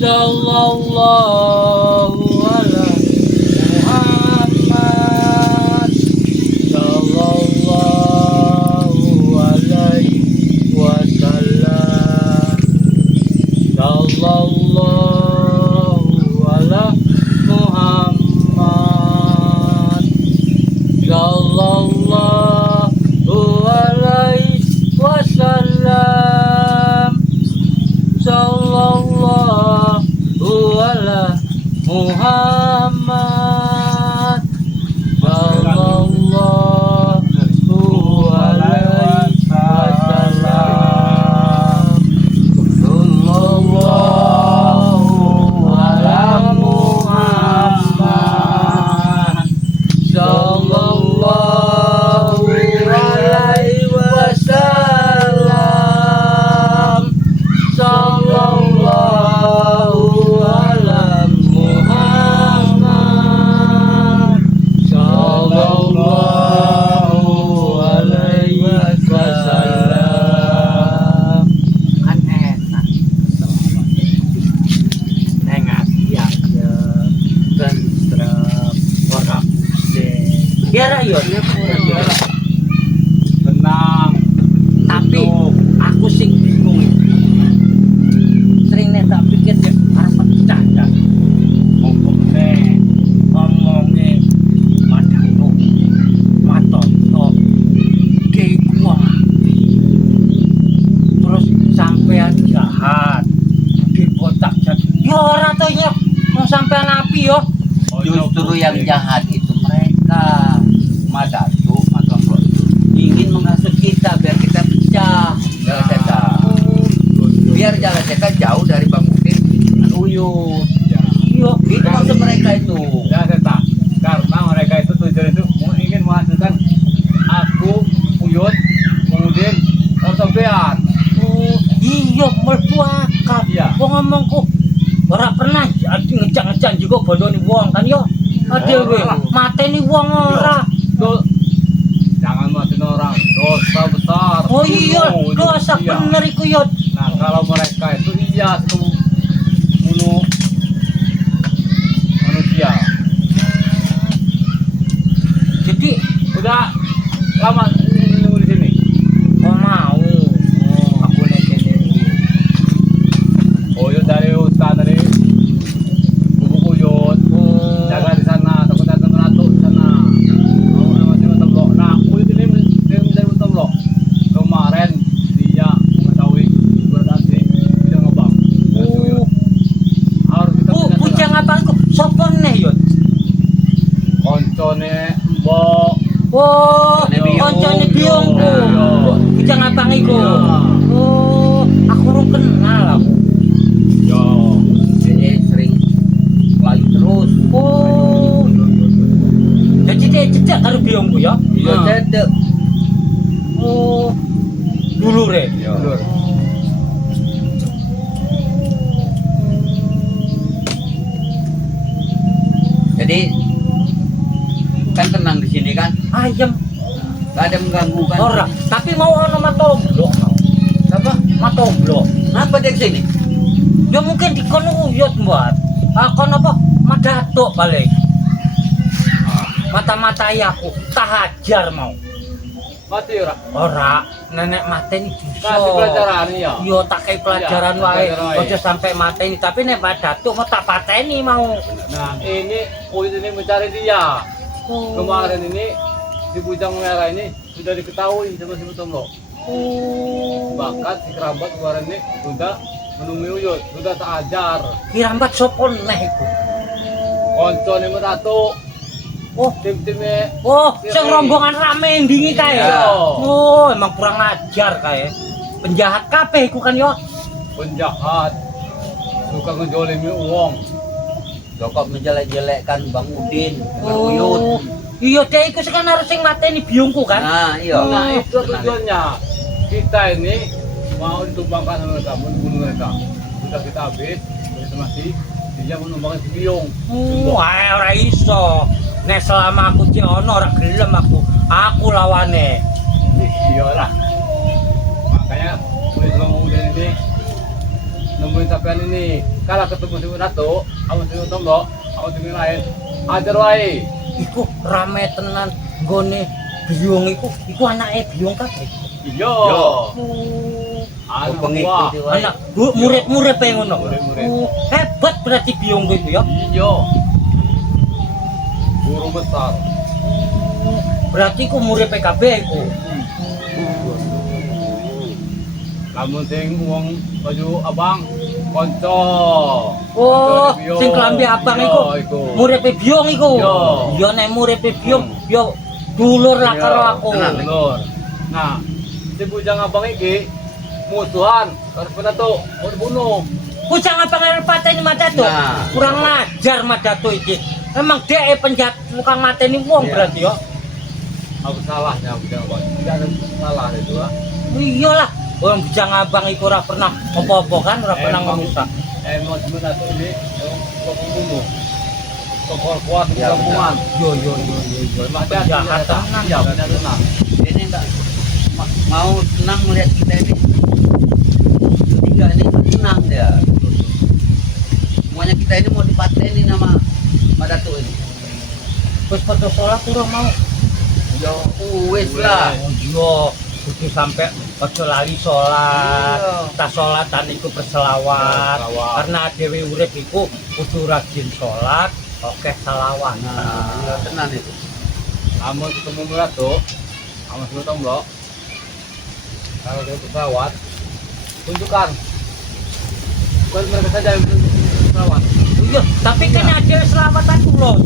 Sallallahu ala Muhammad. Sallallahu alaihi wasallam. Sallallahu ala Muhammad. Sallallahu alaihi wasallam. Sallallahu ala Muhammad. Sallallahu alaihi wasallam. Sallallahu ala Muhammad. Sallallahu alaihi wasallam. Sallallahu ala Muhammad. Sallallahu alaihi wasallam. Kan enak. Enak ya. Tentrem. Ora. Biar ayo. Tenang. Tapi aku sing bingung. Sering nek tak pikir ya arep pecah dah. Ngomongnya madano matoto kayak gua. Terus sampean jahat di botak jadi ya ora to ya mau sampean api yo. Justru yang jahat itu mereka madatu matoto ingin menghasut kita biar kita pecah. Jangan setan. Biar jalan kita jauh dari Bang Udin dan Uyut. Iya, itu maksud mereka itu. Ya setan. Karena mereka itu tujuan itu ingin menghasilkan aku, Uyut, kemudian Otobean. Oh, iya, mlebu akal. Iya. Wong ngomongku ora pernah ngejak-ngejak juga bodoni wong kan yo. Adewe mateni wong ora. Tuh, jangan matiin orang, dosa besar. Oh iya, dosa Iya. bener iku yo. Nah kalau mereka itu iya tuh bunuh manusia. Jadi Udah lama nunggu di sini. oh mau. Oh, aku nek kene iki. Oh yuk dari hutan dari bubuk uyut. Jaga di sana, takut ada ratu di sana. Oh masih betul. Nah uyut ini dari betul. Kemarin dia mengetahui berarti dia ngebang. Oh, Harus kita oh, bujang apaan kok? Sopo neh yo? koncone mbok. Oh, Biung. koncone biungku. Iya. Bujang apaan iku? Iya. Oh, aku ora kenal aku. Yo. Dia sering layu terus. Oh. Jadi dia cedek karo biungku ya? Iya, cedek. Oh. Dulu re. Dulur. Jadi kan tenang di sini kan, Ayam gak ada mengganggu kan? ora, tapi mau ono matoblok mau. Apa? Matoblok. Kenapa dia kesini? Ya mungkin di kono uyut buat. Kono apa? Madatuk balik. Mata-matai aku, tak hajar mau. Mati ora. Ora, nenek mateni bisa. Kasih pelajaran ya. Yo tak kayak pelajaran Iya, wae. pelajaran wae. Ojo sampai mateni, tapi nek Madatuk mau tak pateni mau. Nah, ini uyut ini mencari dia. Kemarin ini si bujang merah ini sudah diketahui sama si Mutomlo. Bahkan si kerabat kemarin ini sudah menemui uyut, sudah tak ajar. Kirambat sopon neh iku. Koncone meratu. Oh, Tim-timnya oh, sing rombongan rame ndingi kae. Iya. Oh, emang kurang ajar kae. Penjahat kabeh iku kan yo. penjahat, suka ngejolimi uang. Kok menjelek-jelekkan Bang Udin, Bang Uyut. Oh, iya deh iku kan harus sing mateni biungku kan. Nah, iya. Nah itu tujuannya. Kita ini mau ditumbangkan sama mereka, mau dibunuh mereka. Sudah kita habis, kita masih dia menumbangkan si biung. Wah, ora iso. Nek selama aku ci ono ora gelem aku lawane. Iyalah. Makanya kulit Bang Udin ini nemuin sampean ini. Kalau ketemu si Nato, sama si Tomlo, sama si lain, ajar wae. Iku rame tenan gone biung iku anake biung kabeh. Iya. Anak pengikut gua. Anak murid-murid pe ngono. Murid-murid. Hebat berarti biung itu ya. Iya. Guru besar. Berarti ku murid PKB iku. Lamun sing wong baju abang konco. Oh, sing klambi abang iku. Murid pe biung iku. Iya. Iya nek murid pe biung yo dulur lah karo aku. Dulur. Nah, si bujang abang iki musuhan, harus pernah tuh mau dibunuh. Bujang abang arep pateni Madato. Nah. Kurang ngajar Madato iki. Emang dia penjahat tukang mateni wong Iya. berarti ya. Aku salahnya bujang abang. Tidak ada salah itu lah. Iyalah, orang bujang abang iku ora pernah apa-apa kan, ora pernah ngerusak. Mau sebenarnya tuh ini mau membunuh. Tokoh kuat di Ya, kampungan. Yo yo. Jahat tenan. Ya, benar tenang. Ini enggak mau senang melihat kita ini. Tiga ini senang dia. Semuanya kita ini mau dipateni nama Madato ini. Terus pada sholat kurang mau. Ya wis lah. Oh iya, kudu sampai ojo lali sholat. Iya. Tas sholatan iku berselawat. Ya, selawat. Karena dhewe urip iku kudu rajin sholat, oke selawat. Nah, ya, tenan itu. Kamu ketemu berat tuh, kamu sebelum tomblok. Kalau dia pesawat, tunjukkan. Bukan mereka saja yang pesawat. Iya, tapi kan ada selawat aku loh.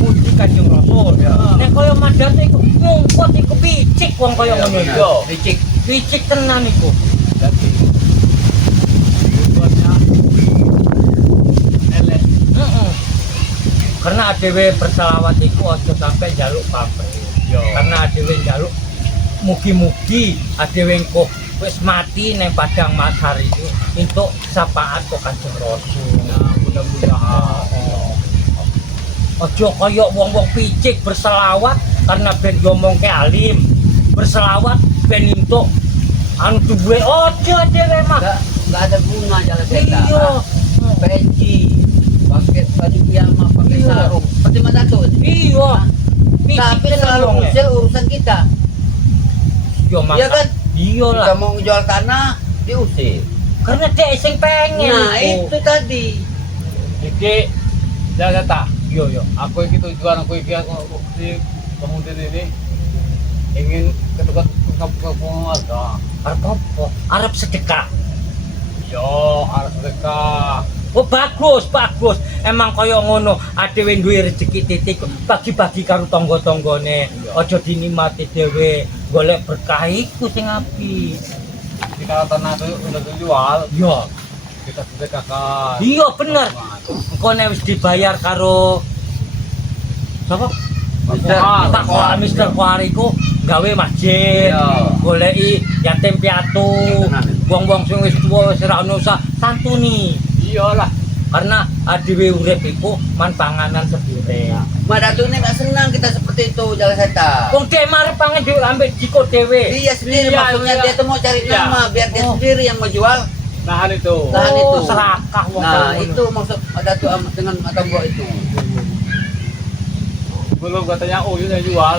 Muji Kanjeng Rasul. Ya. Nek kaya Madato iku ngumpet iku picik wong kaya ngono benar. iku. Licik. Picik tenan iku. Jadi tujuannya elek. Heeh. Karena dhewe berselawat iku aja sampai njaluk pamrih. Yo. Karena dhewe njaluk mugi-mugi dhewe engko wis mati ning padang mahsyar itu entuk syafaat kok Kanjeng Rasul. Nah, mudah-mudahan. Aja kaya wong-wong picik berselawat karena ben ngomongke alim. Berselawat ben entuk anu duwe aja dhewe mah. Enggak ada bunga jalan kita. Iya. Peci, pakai baju piyama, pakai Iya. sarung. Seperti Madato ini. Iya. Tapi Picik selalu tenan, usil urusan kita. Iya Iya kan? Iya lah. Kita mau jual tanah, diusir. Karena dia sing pengen. Nah, iku. itu tadi. Iki jangan tak. Iya, iya. Aku iki tujuan aku iki aku si kemudian ini ingin ketukar keluarga. Arep apa? Arep sedekah. Yo, harus sedekah. Oh bagus, bagus. Emang kaya ngono, adewe duwe rezeki titik bagi-bagi karo tangga-tanggane. Iya. Aja dinikmati dhewe, golek berkah iku sing apik. Jadi kalau tanah itu udah dijual, Iya. kita sedekahkan. Iya bener. Engko nek wis dibayar karo sapa? Pak Kohar, Mister Kohar iku gawe masjid, Iya. goleki yatim piatu, Tenan. wong-wong sing wis tuwa wis ora ono usah santuni. Iyalah. Karena adewe urip iku man panganan sedire. Madato ini nggak senang kita seperti itu, jalan seta. Wong dhek mari pangan dhewe ambek jiko dhewe. Dia sendiri Iya, maksudnya iya. dia tuh mau cari Iya. nama biar dia Oh. sendiri yang mau jual. Nahan itu. Tahan itu. Serakah wong Nah, kaya ngono. itu maksud Madato dengan Matambo itu. Belum katanya Uyun yang jual,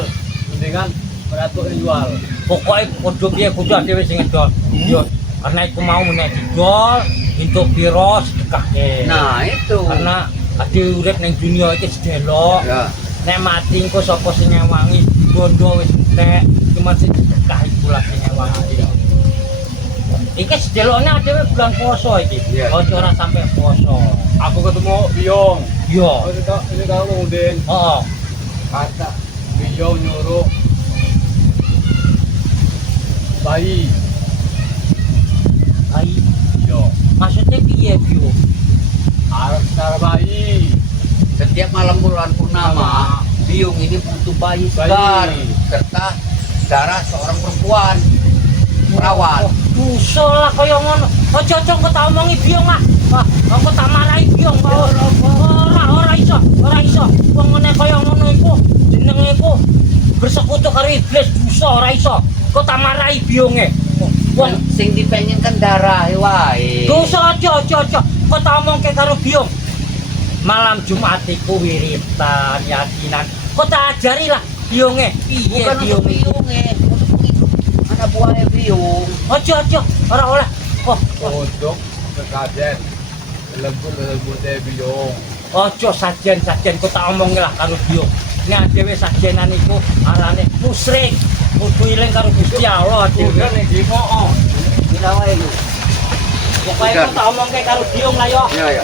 mendingan Madato yang jual. Pokoke kudu piye kudu dhewe sing ngedol. Yo, karena iku mau nek didol entuk piro sedekahke. Nah, itu. Karena ade urip ning dunia iki sedelok. Ya. Nek mati engko sapa sing ngewangi bondo wis entek, cuma sing sedekah iku lah sing ngewangi. Iki sedelokne adewe bulan puasa iki. Iya. Ojo ora sampai puasa. Aku ketemu Biong. Yo. Oh, ini kalau kemudian Heeh. kata Biong nyuruh bayi. Ai, Yo, maksudnya piye, Bio? harus cara bayi. Setiap malam bulan purnama, Biung ini butuh bayi segar serta darah seorang perempuan perawat. Dosa lah kaya ngono. Aja kok tak omongi biong ah. Wah, aku tak marahi biong kau. Ora iso, ora iso. Wong ngene kaya ngono iku jenenge iku bersekutu karo iblis dosa ora iso. Kok tak marahi bionge. Wong Sing dipengen kan darah wae. Dosa aja. Kok tak omongke karo Biung. Malam Jumat iku wiritan, yakinan. Kok tak ajari lah Biunge. Piye Bukan untuk Biung? untuk anak buahnya biung. Aja, ora oleh. Kok Untuk kekajen lembut biung. aja sajen kok tak omongke lah karo Biung. Nek dhewe sajenan iku arane musyrik. Kudu eling karo Gusti Allah dhewe. Bukan iki kok. Gila wae lu. Pokoke kok tak omongke karo Biung lah yo. Iya.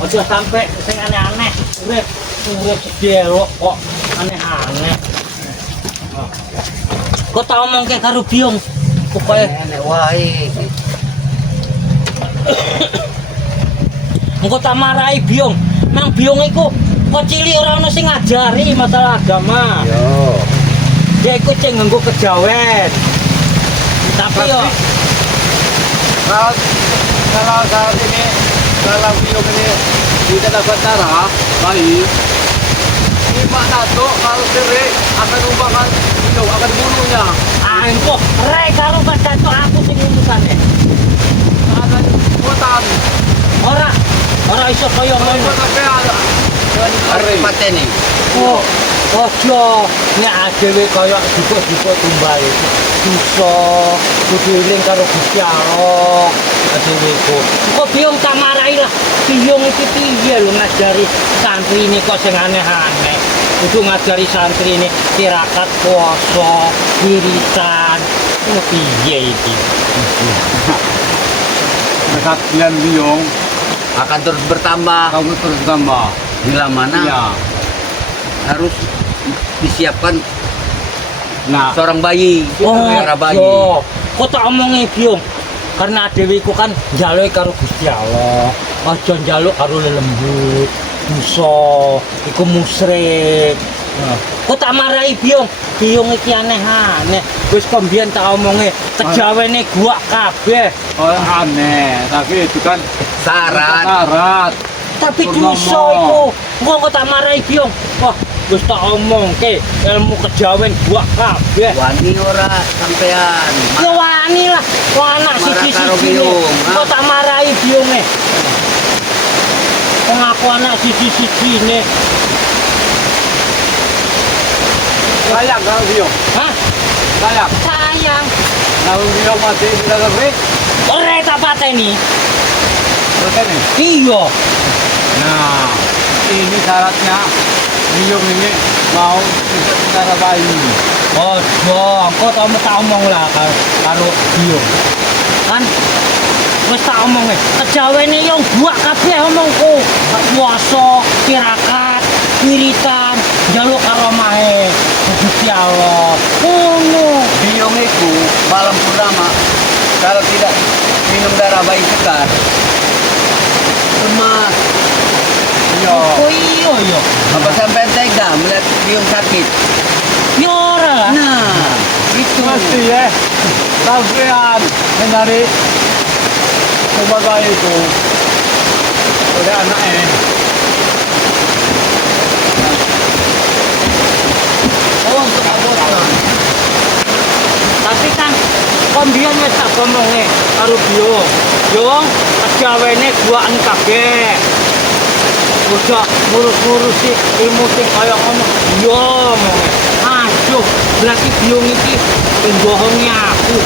Aja sampe sing aneh-aneh. Urip sedih kok aneh-aneh. Kok tak omongke karo Biung. Pokoke Enek wae. engko tak marahi Biung. Nang Biung iku kok cilik ora ono sing ngajari masalah agama. Yo. Dia iku cek nganggo kejawen. Tapi yo Kalau saat ini dalam biung ini tidak dapat darah bayi, ini Pak Dato kalau cerai akan umpamakan biung akan bunuhnya. engko rek karo Dato aku sing urusane. Akan hutan. Ora iso kaya Kalau ngono. sampai ada Arep pateni. Oh, ojo nek dhewe kaya dipuk-dipuk tumbal itu. Dosa kudu eling karo Gusti Allah. Dhewe iku. Kok Biung tak marahi lah. Biung iki piye lho ngajari santrine kok sing aneh-aneh. Kudu ngajari santrine tirakat puasa, wiritan. Ngono piye iki? dekat bulan biung Akan terus bertambah. kamu terus tambah. Bila mana Ya. harus disiapkan Nah, seorang bayi. Para bayi. yo. Kok tak omongi Biung? Karena dhewe iku kan njaluk karo Gusti Allah. Aja njaluk karo lelembut. Dosa, iku musyrik. Nah, kok tak marahi Biung? Biung iki aneh-aneh. Wis kok mbiyen tak omongi, kejawene gua kabeh. oh, aneh. Tapi itu kan Syarat. syarat. Tapi Purnomo. dosa iku. Kok tak marahi Biung? Wah, wis tak omongke ilmu kejawen gua kabeh. Wani ora sampean. Ya wani lah, wah anak Marah karo siji-siji Biung, kok tak marahi Biunge. Wong aku anak siji-siji ne. Sayang kalau biung. Hah? Sayang. Sayang. Kalau biung mati tidak lebih. Ora tak pateni. Berarti nih. Iya. Nah, ini syaratnya biung ini mau darah bayi. Ojo, engko tak omong lah karo Biung. Kan wis tak omonge, kejawene yo buak kabeh omongku. Puasa, tirakat, wiritan, njaluk karo mae Gusti Allah. Ngono. Biung itu malam purnama kalau tidak minum darah bayi segar lemas. Iya. Oh iya yo. Apa sampai tega melihat biung sakit? Yo ora lah. Nah, itu Mesti ya. Sampean mencari obat bayi itu oleh anaknya. oh untuk abortion. Tapi kan kombian wis tak omonge karo Biung. Biung, kejawene guaan kabeh. Udah ngurus-ngurusi ilmu sing kaya ngono. Yo omonge. Aduh, berarti Biung iki bohongi aku.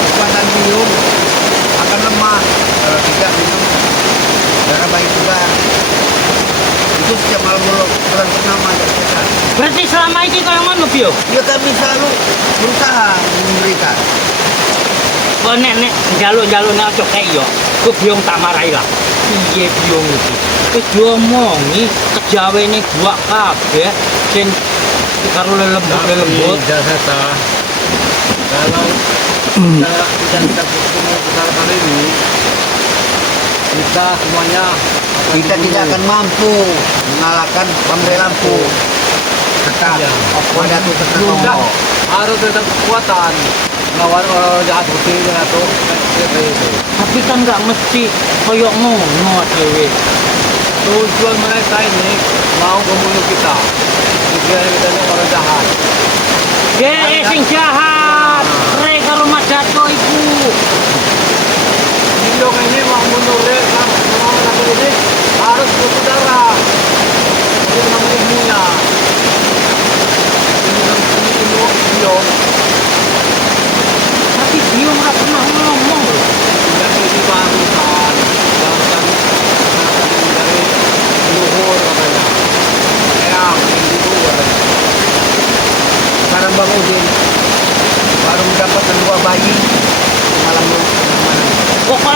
Kekuatan biung akan lemah kalau tidak minum darah bayi segar. Itu setiap malam bulan purnama tidak segar. Berarti selama ini kaya ngono, Biung. Ya kami selalu berusaha memberikan. Kok nek njaluk-njaluk nek aja kaya yo. Ku Biung tak marahi lah. Piye Biung iki? Wis diomongi kejawene gua kabeh sing karo lelembut-lelembut. Jasa kalau kita tidak ketemu kesalahan kali ini, kita semuanya Kita tidak akan mampu mengalahkan pemberi lampu. Tetap. Ya. Pada itu tetap Sudah ngomong. harus tetap kekuatan melawan orang jahat putih dan atau itu. Tapi kan nggak mesti koyok ngono dhewe. Tujuan mereka ini mau membunuh kita. Pikiran kita ini orang jahat. Sing jahat, rek karo Mas Dato iku.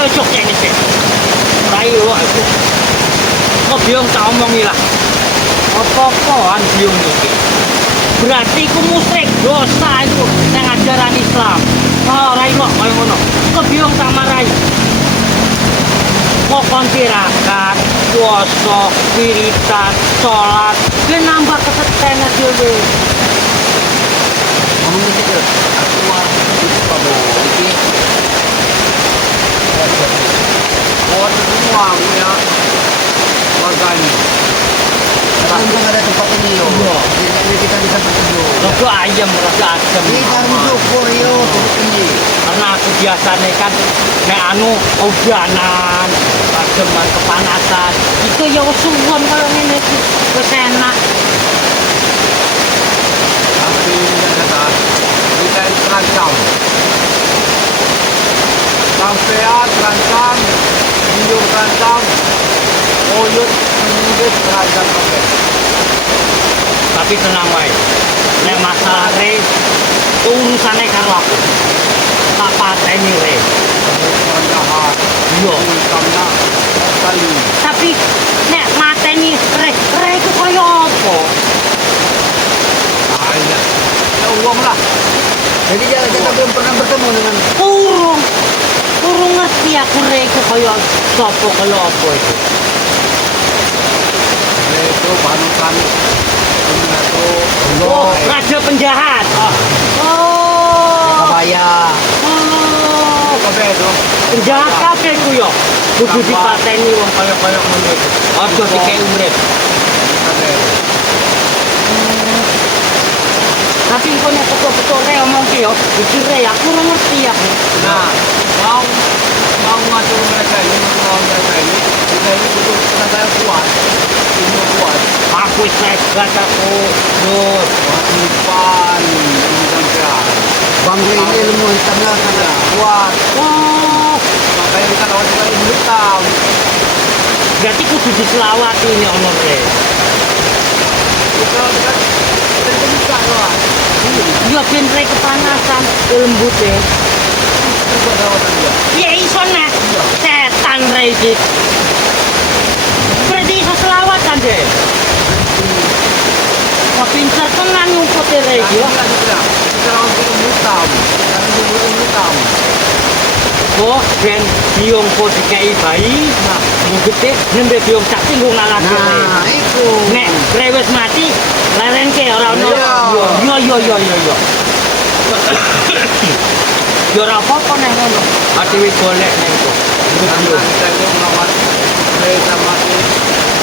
koyo Jogja ini sih. Rai yo aku. Kok biong tak omongi lah. Apa-apaan biong iki. Berarti ku musyrik dosa itu nang ajaran Islam. Oh, rai kok koyo ngono. Kok biong tak marai. Kok kon tirakat, puasa, wiritan, sholat, dia nambah kesetenan dhewe. Ngomong gitu, aku mah itu kamu iki. Oh, semua punya warga ini. Kan belum ada tempat ini yo. Jadi kita bisa berteduh. Rada ayam, rada asem. Ini karena syukur yo, ini. Karena aku biasanya kan nek anu hujanan, ademan kepanasan. Itu ya suwon kalau ngene iki. Wis enak. Tapi ternyata kita ini terancam. Sampean terancam, biung terancam, oyut menunggu terancam sampai. Tapi tenang wae. Nek masalah re urusane karo aku. Tak pateni re. Orang jahat, Yo. hitamnya kali. Tapi nek mateni re itu koyo apa? Banyak. Ya uang lah. Jadi kita belum pernah bertemu dengan Kurung ngerti aku re itu koyo sapa koyo apa itu. Itu panutan. Itu Oh, raja penjahat. Oh. Kabaya. Oh. kabeh itu. Penjahat kabeh ku yo. Kudu dipateni wong kaya-kaya ngono iku. Aja dikei urip. Kabeh. Tapi kok nek betul-betul re omong ki yo, iki re aku ora ngerti aku. Nah, mau ngatur mereka ini, mau mereka ini, kita ini butuh tenaga yang kuat, ilmu kuat. Aku wis hebat aku. Terus Wasipan ini sampean. Bangga ini ilmu hitamnya sangat kuat. oh, Makanya kita lawan dengan ilmu hitam. berarti kudu diselawati ini ono re. Kita kan kita bisa doang. Yo ben re kepanasan lembute. Kita rawatan dia. Ya iso nek setan re iki. Berarti iso selawatan deh. Wah pinter tenan ngumpet re iki yo. Kita lawan dengan ilmu hitam. Karena ilmu hitam. Oh, ben biong kok dikai bayi, nah, gede nembe biong sak tinggu ngalahke. Nah, itu. Nek rewes mati, leren ke ora ono. Iya. Yo. Yo ora apa-apa nek ngono. Adewe golek nek iku. Karena kita itu melawan mereka mati.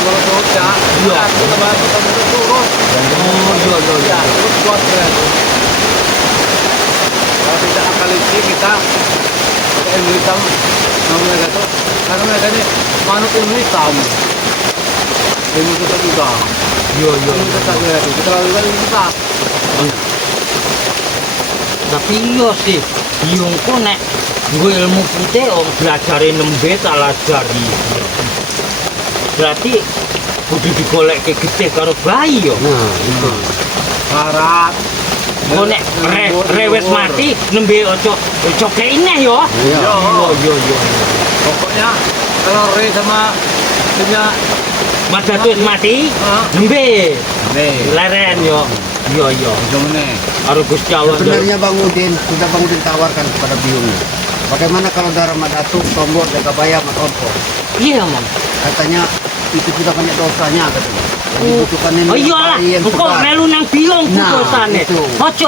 Menurut Roja, Iya. kita lebar kita turun. Oh, yo. Ya, terus kuat berarti. Kalau tidak akal isi kita pakai ilmu hitam, nama mereka tuh, karena mereka ini manut ilmu hitam. Ilmu kita juga. Yo. Ilmu kita berarti kita lakukan ilmu kita. Tapi iya sih, biong kok nek nggo ilmu putih om belajare nembe tak lajari. Berarti kudu digolekke gede karo bayi yo. Nah, itu. Syarat. Oh nek rewes mati nembe ojo keineh yo. Iya. Yo. Pokoknya kalau Re sama punya Madatu wis mati nembe nih, leren yo. Yo. ujungnya. Karo Gusti Allah. Sebenarnya Bang Udin sudah Bang Udin tawarkan kepada biungnya. Bagaimana kalau darah Madatu, Tombol, dan Kabaya, Matompo? Iya, Mam. Katanya itu sudah banyak dosanya katanya. Jadi butuhkan ini Oh iyalah, bayi yang engko segar. melu nang biong ku Nah, dosane. itu. Ojo.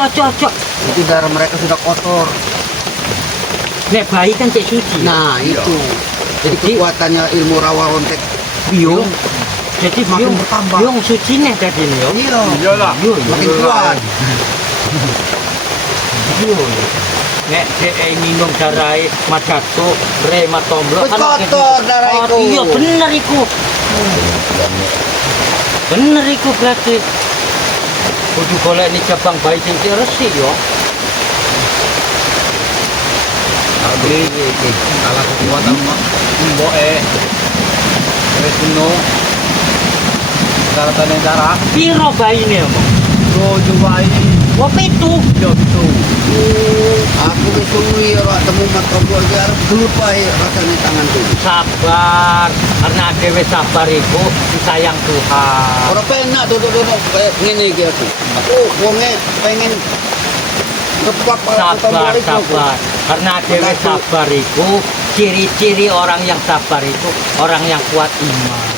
Itu darah mereka sudah kotor. Nek bayi kan cek suci. Nah, itu. Jadi Jadi- kekuatannya ilmu rawa rontek biong. Jadi Makin biong bertambah. biong suci nih tadi yo. Iya. Iyalah. Makin kuat. Yo. Nek dhek minum darai Madatu, Re Matomblo Wis kotor darah iku. Iya bener iku. Bener iku berarti. Kudu golek ni cabang bayi sing resik yo. Tapi kalah kekuatan mboe. Wis kuno. Daratan yang darah. Piro bayi nih omong? Tujuh bayi. Wah pitu. Yo itu. Aku disuruh ora temu mat tombol iki arep gelut wae rasane tangan tuh. Sabar, karena dewe sabar itu disayang Tuhan. Ora penak duduk-duduk kayak ngene iki aku. Aku wonge pengen ngeplak Sabar, sabar. Karena dewe sabar itu ciri-ciri orang yang sabar itu orang yang kuat iman.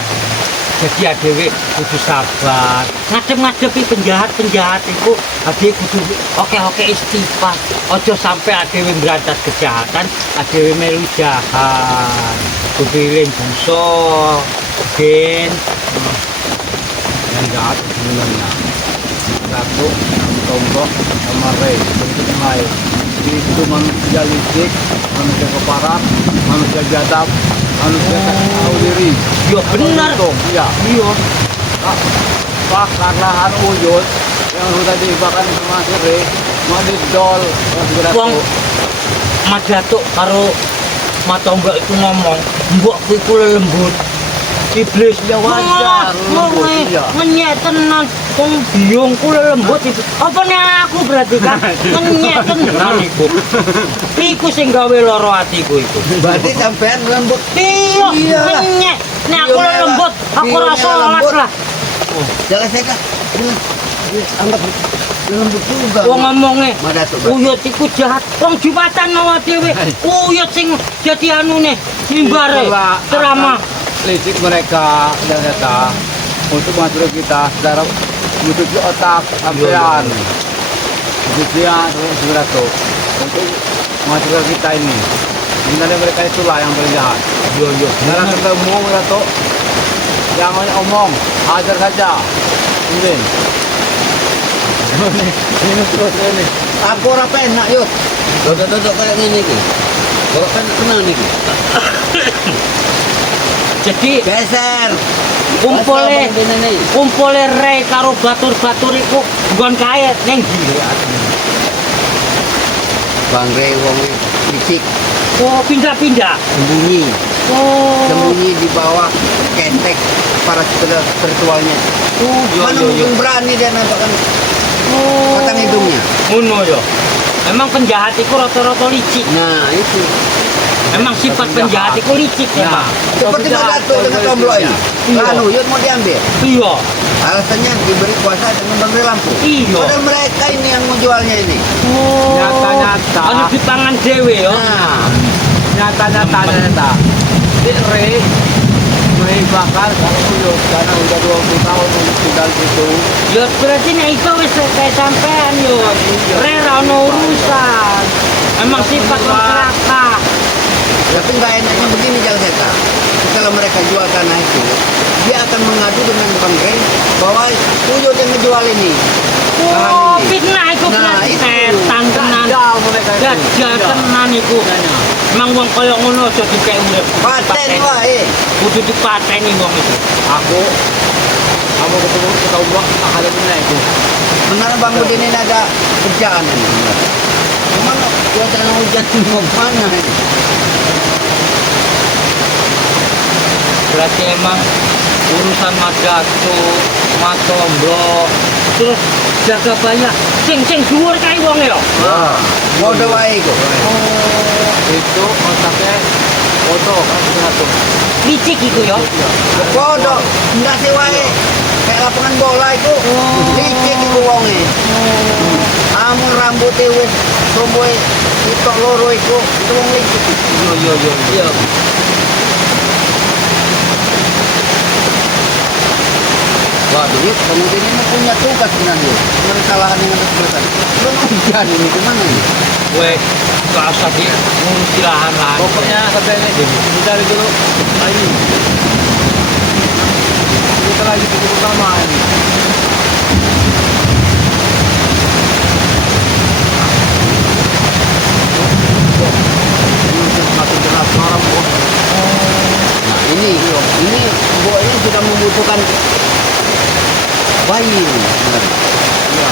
Jadi adewe kudu sabar. Ngadep-ngadepi penjahat-penjahat itu adewe kudu oke istighfar. Ojo sampai adewe berantas kejahatan, adewe melu jahat. Kupiling buso, ben Yang jahat sebenarnya. Satu, tombok, sama rei, bentuk mai. Itu manusia licik, manusia keparat, manusia biadab, manusia tak tahu diri. yo benar. Iya. Iya. Pak Karlahan Uyut yang sudah diibakan sama Sire, mau didol, Wong Madatuk karo Matombak itu ngomong, mbok kuwi kula lembut. Iblis Ya wajar, lembut, iya. Ngenyek tenan. Wong biung kula lembut itu. Apa nek aku berarti kan ngenyek tenan iku. Iku sing gawe lara atiku iku. Berarti sampean lembut. Iya, Iya. ngenyek. Nek aku Bionya lembut, aku bionya rasa lembut. sholat lah. Jangan saya kah? Anggap lembut juga. Wong ngomongnya, Madatuk. Uyut iku jahat. Wong jumatan mawa dhewe. Uyut sing jadi anune mimbare Itulah ceramah. akan licik mereka ternyata untuk mengatur kita secara menutupi otak sampean. Dia terus beratur untuk mengatur kita ini. Sebenarnya mereka itulah yang paling jahat. Yo. Jangan ketemu beratur, jangan omong, hajar saja. Ini. Ini terus ini. Aku ora penak yuk. Duduk kayak gini iki. Ora penak tenan iki. Jadi Geser. kumpule Geser, Bang, ini. kumpule rei karo batur-batur iku nggon kae ning ndi. Bang Rey wong licik, Oh, pindah-pindah. sembunyi. Oh. Sembunyi di bawah ketek para spiritualnya. Oh, Mana mungkin berani dia nampakkan Oh. batang hidungnya. Ngono yo. Memang penjahat iku rata-rata licik. Nah itu. Memang sifat penjahat iku licik ya, Pak. Seperti Madatuk dengan tomblok ini. Iya. Lalu yuk mau diambil. Iya. Alasannya diberi kuasa dengan memberi lampu. Iya. Padahal mereka ini yang mau jualnya ini. Oh. Nyata-nyata. Harus dipangan dewe yo. Nah, Nyata. Rei bakal kalau Uyut karena udah 20 tahun tinggal situ. Ya berarti nek iso wis kayak sampean yo. Re ra ono urusan. Emang sifat masyarakat. tapi nggak enaknya begini Jang Seta. Setelah mereka jual tanah itu, dia akan mengadu dengan Bang Rey bahwa Uyut yang ngejual ini. Oh, Lahan ini. fitnah iku Nah, itu. setan tenan. Dajjal mereka itu. Dajjal Iya. tenan iku. Emang wong koyo ngono aja dikek urip. Paten wae. Kudu dipateni wong itu. Aku ketemu kita ubah ada benar itu. Benar Bang Udin ini ada kerjaan ini. Gimana? Cuaca hujan mau mana ini? Berarti emang urusan Madatu, Matomblo, terus jaga banyak sing dhuwur kae wong yo. Bodoh wae iku. Itu otaknya bodoh kan satu. Licik iku yo. Bodoh, enggak sih wae. Kayak lapangan bola itu. Licik iku wonge. Amun rambutnya wis romboe itok loro iku, itu wong licik. Yo. Iya. Waduh, yuk, kemudian ini punya tugas sebenarnya. Dengan kesalahan yang ada sebelah. Belum hujan ini kemana nih? Weh, gak usah di ngurusi lahan-lahan. Pokoknya katanya ini dari dulu ayo. Kita lagi cukup utama ini. Semakin jelas orang bos. Nah, ini buah ini sudah membutuhkan bayi sebenarnya. Iya.